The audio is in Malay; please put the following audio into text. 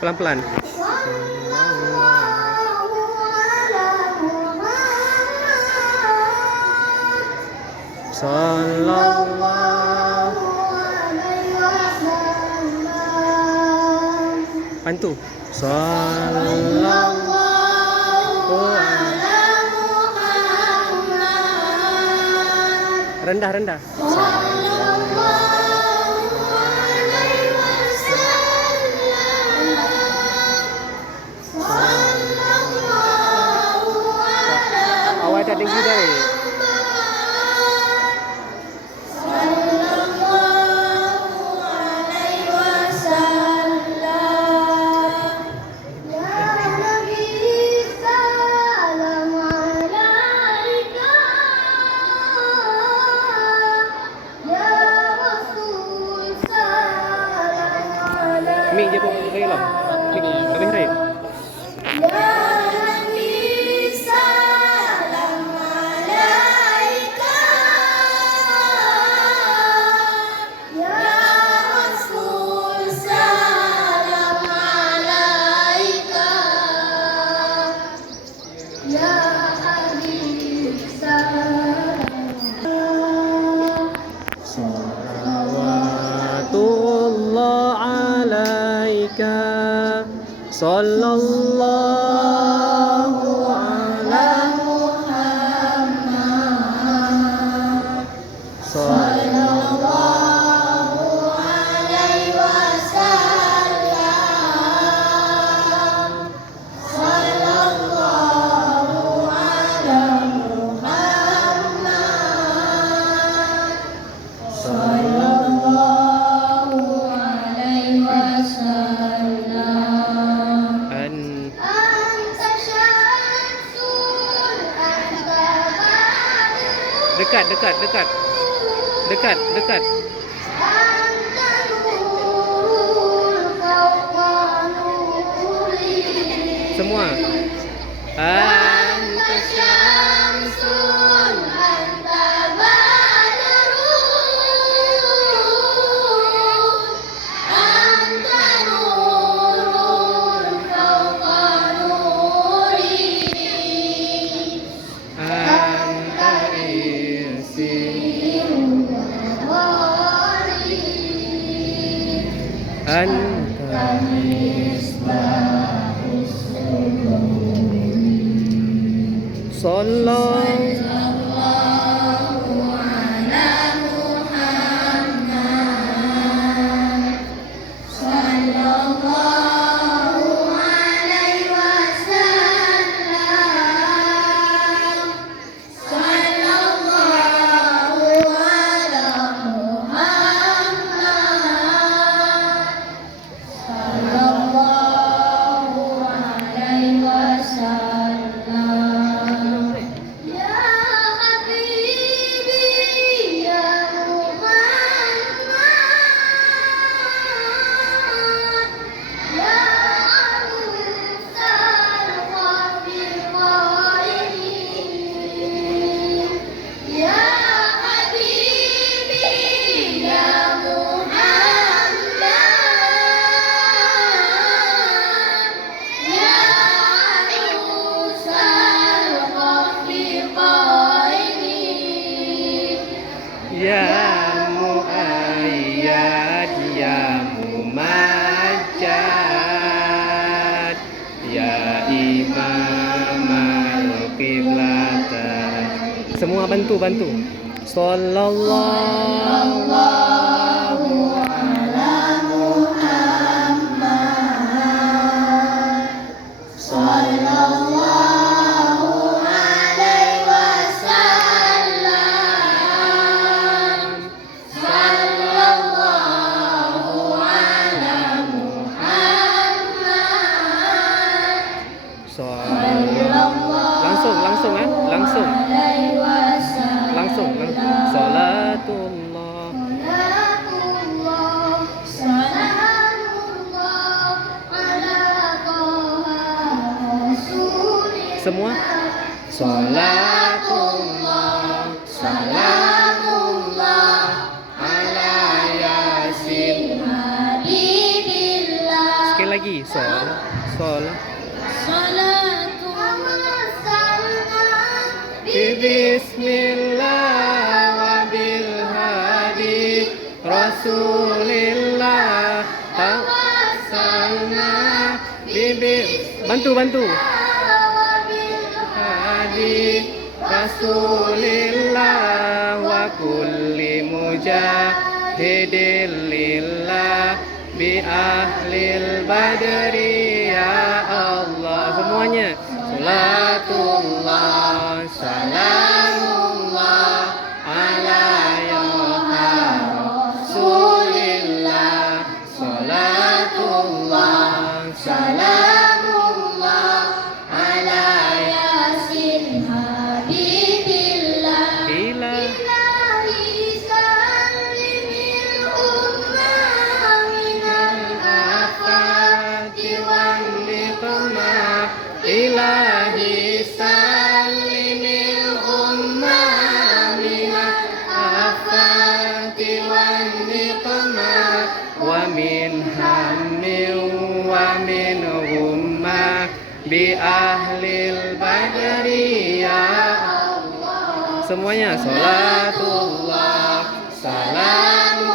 Pelan-pelan. Sallallahu. Bantu. Sallallahu ala Muhammad. Rendah. Awak tak tinggi dah. Mik je pun boleh lah. Mik lebih rate. Sallallahu ala Muhammad. Sallallahu alaihi wasallam. Sallallahu ala Muhammad. Sallallahu alaihi wasallam. Dekat. Semua. Anta syamsun anta badrun anta nurun fawqa nuri anta Anta misbahus Sallallahu ala Muhammad. Sallallahu alaihi wasallam. Sallallahu ala Muhammad. Sallallahu alaihi wasallam. Ya Habibi ya Muhammad. Ya Arusal Qafiqaini. Ya Habibi ya Muhammad. Ya Arusal Qafiqaini. Ya Muayyad ya Mumajjad ya Imam al-Qiblatan. Semua bantu. Sallallahu ala Muhammad. Sallallahu alaihi wasallam. Sallallahu ala Muhammad. Langsung. Salatullah. Salamullah ala Taha Rasulillah. Semua. Salatullah. Salamullah ala Yasin Habibillah. Sekali lagi. Salat صلاة Bismillah wa bil hadi Rasulillah tawassalna bantu hadi Rasulillah wa kulli mujahidin lillah bi ahlil badri ya Allah. Semuanya salatullah salamullah ala ya Rasulillah salatullah salamullah على ياسين حبيب الله ila إلهي سلم الأمة من الآفات والنقمة إلهي سلم الأمة من الآفات والنقمة ومن هم ومن غمة بأهل البدر يا Allah. Semuanya salatullah salam